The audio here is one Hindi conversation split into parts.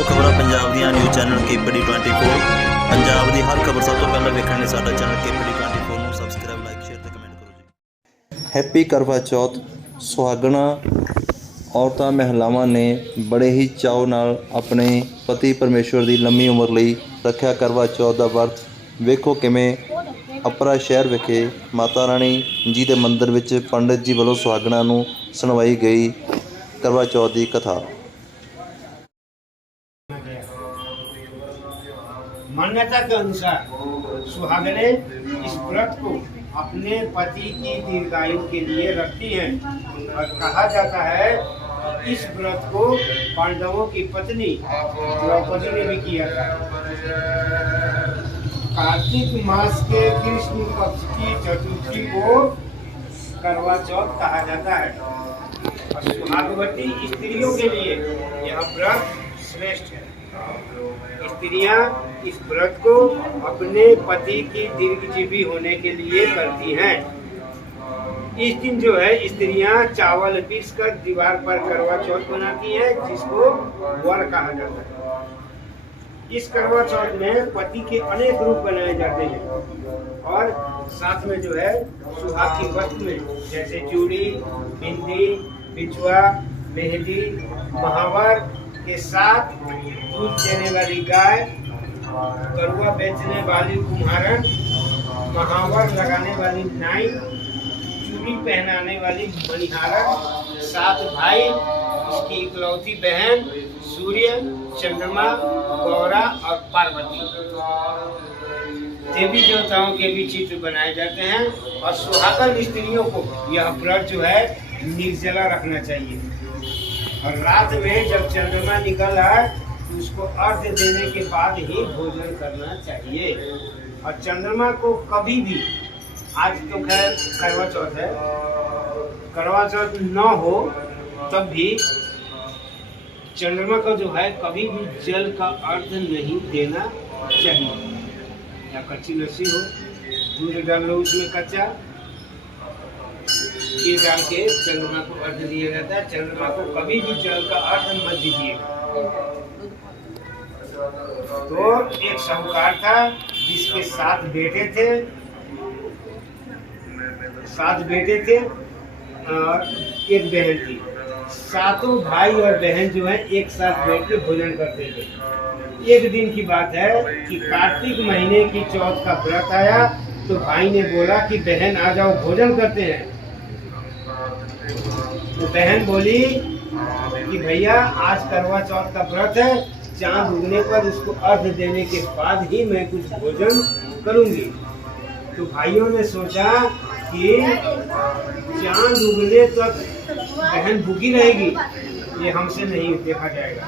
हो खबरां पंजाब ਦੀਆਂ न्यूज़ चैनल केपीडी 24 पंजाब की हर खबर सब तो पहले देखने लिए साडा चैनल केपीडी 24 ਨੂੰ सबसक्राइब लाइक शेयर ਤੇ कमेंट करो जी। हैप्पी करवा चौथ सुहागणा औरतां महिलावां ने बड़े ही चाव नाल अपने पति परमेश्वर की लंबी उम्र ਲਈ रखिया करवा चौथ का वर्त। वेखो किवें अपरा शहर विखे माता रानी जी के मंदिर विच पंडित जी वालों सुहागणा नूं सुणवाई गई करवा चौथ की कथा। मान्यता के अनुसार सुहागने इस व्रत को अपने पति की दीर्घायु के लिए रखती हैं और कहा जाता है कि इस व्रत को पांडवों की पत्नी द्रौपदी ने भी किया था। कार्तिक मास के कृष्ण पक्ष की चतुर्थी को करवा चौथ कहा जाता है और सुहागवती स्त्रियों के लिए यह व्रत श्रेष्ठ है। स्त्रियां इस व्रत को अपने पति की दीर्घजीवी होने के लिए करती हैं। इस दिन जो है स्त्रियां चावल पीस कर दीवार पर करवा चौथ बनाती हैं जिसको वर कहा जाता है। इस करवा चौथ में पति के अनेक रूप बनाए जाते हैं और साथ में जो है सुहाग की वस्तु में जैसे चूड़ी, बिंदी, बिछुआ, मेहंदी, महावर के साथ दूध देने वाली गाय, करुआ बेचने वाली कुम्हारन, महावर लगाने वाली नाई, चूड़ी पहनाने वाली मणिहारन, 7 भाई, इसकी इकलौती बहन, सूर्य, चंद्रमा, गौरा और पार्वती। देवी देवताओं के भी चित्र बनाए जाते हैं और सुहागन स्त्रियों को यह व्रत जो है निर्जला रखना चाहिए और रात में जब चंद्रमा निकल आए तो उसको अर्घ्य देने के बाद ही भोजन करना चाहिए। और चंद्रमा को कभी भी, आज तो खैर करवा चौथ है, करवा चौथ न हो तब भी चंद्रमा का जो है कभी भी जल का अर्घ्य नहीं देना चाहिए। या कच्ची लस्सी हो, दूध डाल लो उसमें कच्चा, ये डाल के चंद्रमा को अर्घ्य दिया जाता है। चंद्रमा को कभी भी जल का अर्घ्य मत दीजिएगा। तो एक साहूकार था जिसके 7 बेटे थे और एक बहन थी। 7 भाई और बहन जो है एक साथ बैठ के भोजन करते थे। एक दिन की बात है कि कार्तिक महीने की चौथ का व्रत आया तो भाई ने बोला कि बहन आ जाओ भोजन करते हैं। तो बहन बोली कि भैया आज करवा चौथ का व्रत है, चांद उगने पर उसको अर्घ्य देने के बाद ही मैं कुछ भोजन करूंगी। तो भाइयों ने सोचा कि चांद उगने तक बहन भूखी रहेगी, ये हमसे नहीं देखा जाएगा।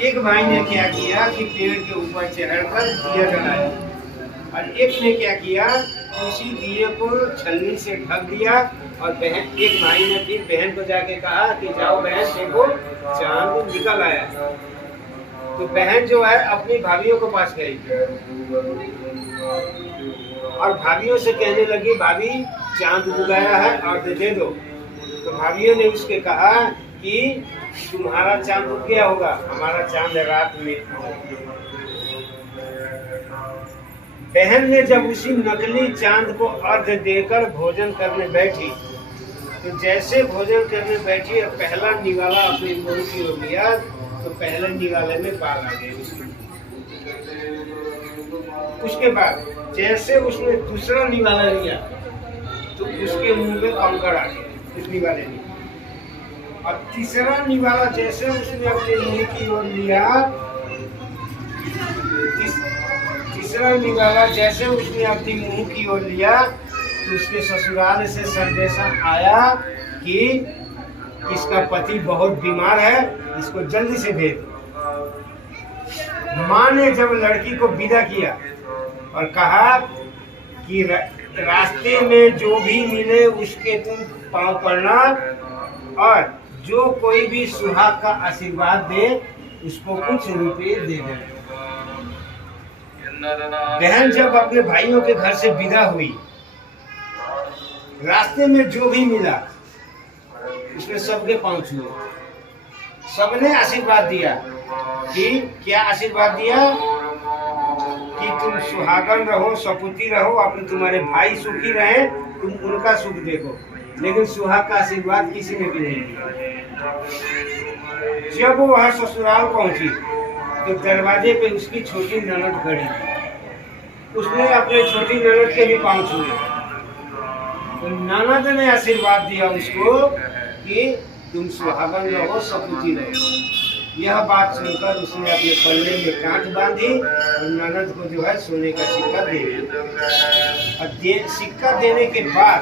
एक भाई ने क्या किया कि पेड़ के ऊपर चढ़कर दिया जलाया और एक ने क्या किया, उसी दिए को छलनी से ढक दिया और बहन, एक भाई ने फिर बहन को जाके कहा कि जाओ बहन देखो चांद निकल आया। तो बहन जो है अपनी भाभियों के पास गई और भाभियों से कहने लगी भाभी चांद उगाया है और दे दो। तो भाभियों ने उसके कहा कि तुम्हारा चांद उग गया होगा, हमारा चांद रात में। बहन ने जब उसी नकली चांद को अर्घ्य देकर भोजन करने बैठी तो जैसे भोजन करने बैठी और पहला निवाला अपने मुंह की ओर लिया तो पहले निवाले में बाल आ गए। उसके बाद जैसे उसने दूसरा निवाला लिया तो उसके मुंह में कंकड़ आ गए उस निवाले में। और तीसरा निवाला जैसे उसने अपने मुंह की ओर लिया, तीसरा निवाला जैसे उसने अपनी मुंह की ओर लिया तो उसके ससुराल से संदेशा आया कि इसका पति बहुत बीमार है, इसको जल्दी से भेज दो। माँ ने जब लड़की को विदा किया और कहा कि रास्ते में जो भी मिले उसके तुम पांव पड़ना और जो कोई भी सुहाग का आशीर्वाद दे उसको कुछ रुपए दे देना। बहन जब अपने भाइयों के घर से विदा हुई, रास्ते में जो भी मिला उसने सबके पांव छुए सबने आशीर्वाद दिया कि क्या आशीर्वाद दिया कि तुम सुहागन रहो, सपूती रहो, अपने तुम्हारे भाई सुखी रहे, तुम उनका सुख देखो। लेकिन सुहाग का आशीर्वाद किसी ने भी नहीं दिया। जब वह ससुराल पहुंची तो दरवाजे पे उसकी छोटी ननद खड़ी थी। उसने अपने छोटी ननद के भी पांव छुए। तो ननद ने आशीर्वाद दिया उसको कि तुम सुहागन रहो, सपूती रहो। यह बात सुनकर उसने अपने पल्ले में गांठ बांधी और ननद को जो है सोने का सिक्का दे दिया। और सिक्का देने के बाद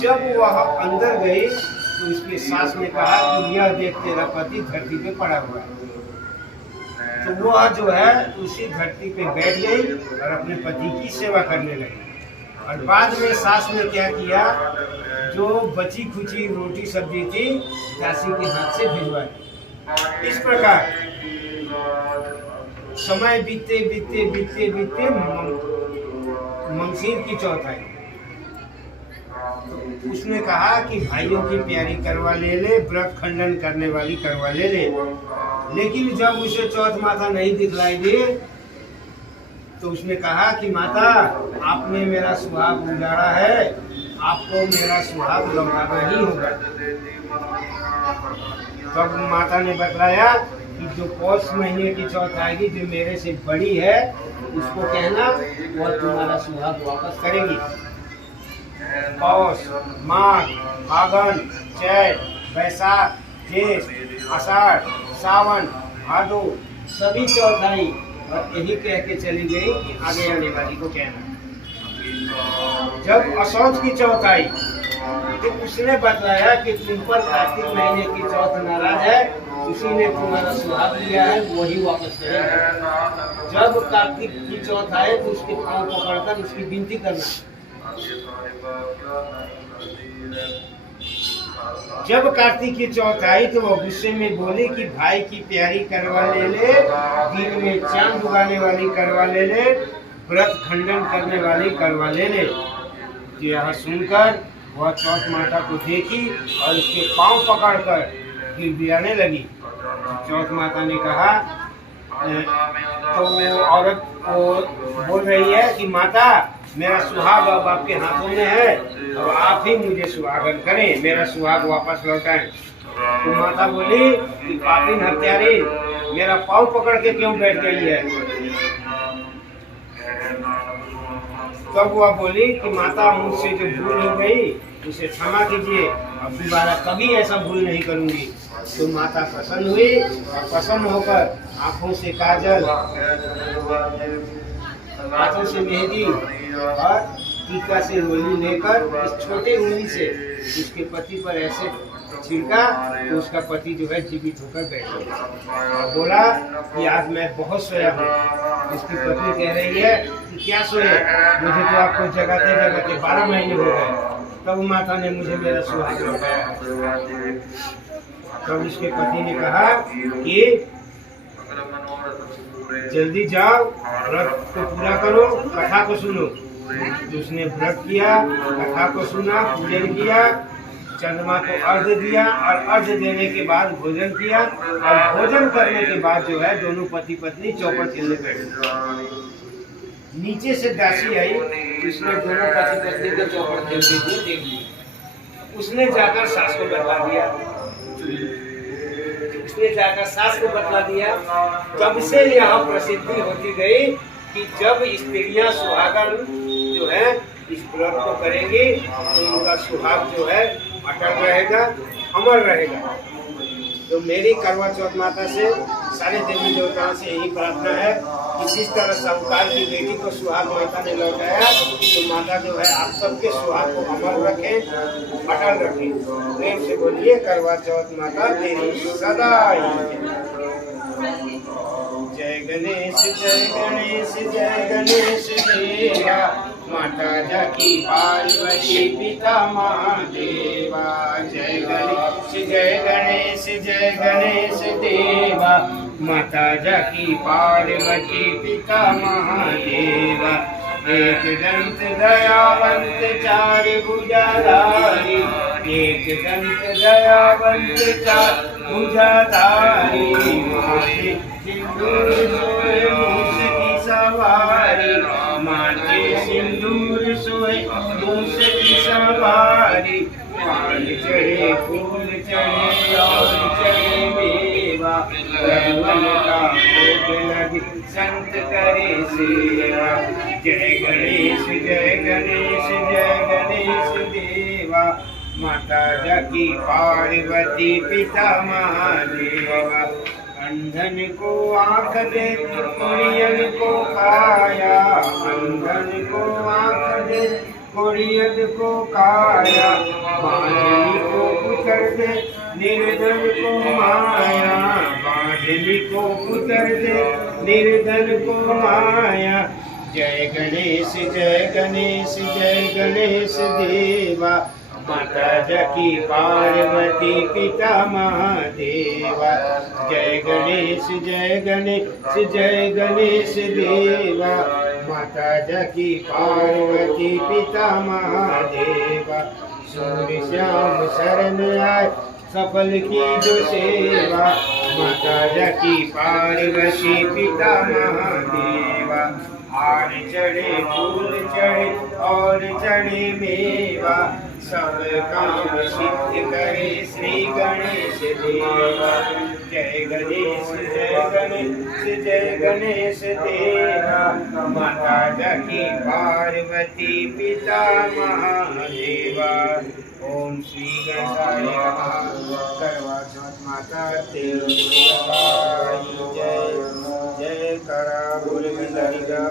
जब वह अंदर गई तो उसके सास ने कहा कि यह देख तेरा पति धरती पे पड़ा हुआ है। तो वह जो है उसी धरती पे बैठ गई और अपने पति की सेवा करने लगी। और बाद में सास ने क्या किया, जो बची खुची रोटी सब्जी थी दासी के हाथ से भिजवा दी। इस प्रकार समय बीते बीते बीते बीते मंगसीर की चौथ आई। तो उसने कहा कि भाइयों की प्यारी करवा ले, व्रत खंडन करने वाली करवा ले। लेकिन जब उसे चौथ माता नहीं दिखलाई दी तो उसने कहा कि माता आपने मेरा सुहाग उजाड़ा है, आपको मेरा सुहाग लौटाना ही होगा। तब माता ने बतलाया कि जो पौष महीने की चौथ आएगी, जो मेरे से बड़ी है, उसको कहना वह तुम्हारा सुहाग वापस करेगी। पौष, माघ, फागुन, चैत, बैसाख, जेठ, आषाढ़, सावन, भादो सभी चौथ आई और यही कह के चली गई कि आगे आने वाली को कहना। जब असौज की चौथ आई तो उसने बताया कि तुम पर कार्तिक महीने की चौथ नाराज है, उसी ने तुम्हारा सुहाग लिया है, वही वापस करेगा। जब कार्तिक की चौथ आए तो उसके पांव पकड़कर उसकी विनती करना। जब कार्तिक की चौथ आई तो वो गुस्से में बोली कि भाई की प्यारी करवा ले, दिन में चांद उगाने वाली करवा ले, व्रत खंडन करने वाली करवा ले। यह सुनकर वह चौथ माता को देखी और उसके पांव पकड़कर गिड़गिड़ाने लगी। चौथ माता ने कहा, तो वो औरत को बोल रही है कि माता मेरा सुहाग अब आपके हाथों में है और आप ही मुझे सुहागन करें, मेरा सुहाग वापस लौटाएं। तो माता बोली कि पापी हत्यारी, मेरा पाँव पकड़ के क्यों बैठ गई है। तब वह बोली कि माता मुझसे जो भूल हो गई उसे क्षमा कीजिए, अब दोबारा कभी ऐसा भूल नहीं करूंगी। तो माता प्रसन्न हुई और प्रसन्न होकर आंखों से काजल, हाथों से मेहंदी और टीका से रोली लेकर इस छोटे उंगली से उसके पति पर ऐसे छिड़का तो उसका पति जो है जीवित होकर बैठ गया और बोला कि आज मैं बहुत सोया हूँ। उसकी पत्नी कह रही है कि क्या सोए, मुझे तो आपको जगाते जगाते 12 महीने हो गए, तब माता ने मुझे मेरा सुहाग लौटाया। तब उसके पति ने कहा कि जल्दी जाओ, व्रत को पूरा करो, कथा को सुनो। तो उसने व्रत किया, कथा को सुना, पूजन किया, चंद्रमा को अर्घ दिया और अर्घ देने के बाद भोजन किया और भोजन करने के बाद जो है दोनों पति पत्नी चौपड़ खेलने बैठे। नीचे से दासी आई, उसने दोनों पति पत्नी को चौपड़ खेलते हुए देख लिया। उसने जाकर सास को बता दिया, तब से यह प्रसिद्धि होती गई कि जब स्त्रियां सुहागन जो है इस व्रत को करेंगी तो उनका सुहाग जो है अटल रहेगा, अमर रहेगा। तो मेरी करवा चौथ माता से, सारे देवी देवताओं से यही प्रार्थना है कि जिस तरह साहूकार की बेटी को सुहाग माता ने लौटाया, तो माता जो है आप सबके सुहाग को अमर रखें, अटल रखें। प्रेम से बोलिए करवा चौथ माता तेरी सदा। जय गणेश जय गणेश जय गणेश देवा, माता जाकी पार्वती पिता महादेवा। जय गणेश जय गणेश जय गणेश देवा, माता जाकी पार्वती पिता महादेवा। एक दंत दयावंत चार भुजाधारी, एक दंत दयावंत चार भुजाधारी माथे सिंदूर सोए मूस की सवारी माथे सिंदूर सोए मूस की सवारी पान चढ़े फूल चढ़े और चढ़े मेवा रंगन का भोग लगे संत करे सेवा जय गणेश जय गणेश जय गणेश देवा माता जकी पार्वती पिता महादेवा अंधन को आँख दे कुड़ियन को काया अंधन को आँख दे कुड़ियन को काया बांझनी को पुत्र दे निर्धन को माया बांझनी को पुत्र दे निर्धन को माया जय गणेश जय गणेश जय गणेश देवा माता जकी पार्वती पिता महादेवा जय गणेश जय गणेश जय गणेश देवा माता जकी पार्वती पिता महादेवा सूर्य श्याम शरण आए सफल की जो सेवा माता जकी पार्वती पिता महादेवा हार चढ़े फूल चढ़े और चढ़े मेवा सब काम सिद्ध करे श्री गणेश देवा जय गणेश जय गणेश जय गणेश देवा माता जकी पार्वती पिता महादेवा ओम श्री गणेशाय नमः करवा चौथ माता तेरी जय जय करा बोल बिहारी का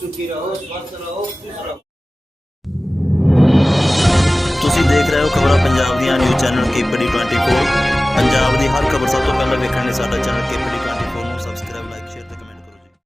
सुखी रहो स्वस्थ रहो खुश रहो। ਤੁਸੀਂ ਦੇਖ ਰਹੇ ਹੋ ਖਬਰਾਂ ਪੰਜਾਬ ਦੀਆਂ ਨਿਊਜ਼ ਚੈਨਲ ਕੇਪੀਡੀ 24 ਪੰਜਾਬ ਦੀ ਹਰ ਖਬਰ ਸਭ ਤੋਂ ਪਹਿਲਾਂ ਵੇਖਣ ਲਈ ਸਾਡਾ ਚੈਨਲ ਕੇਪੀਡੀ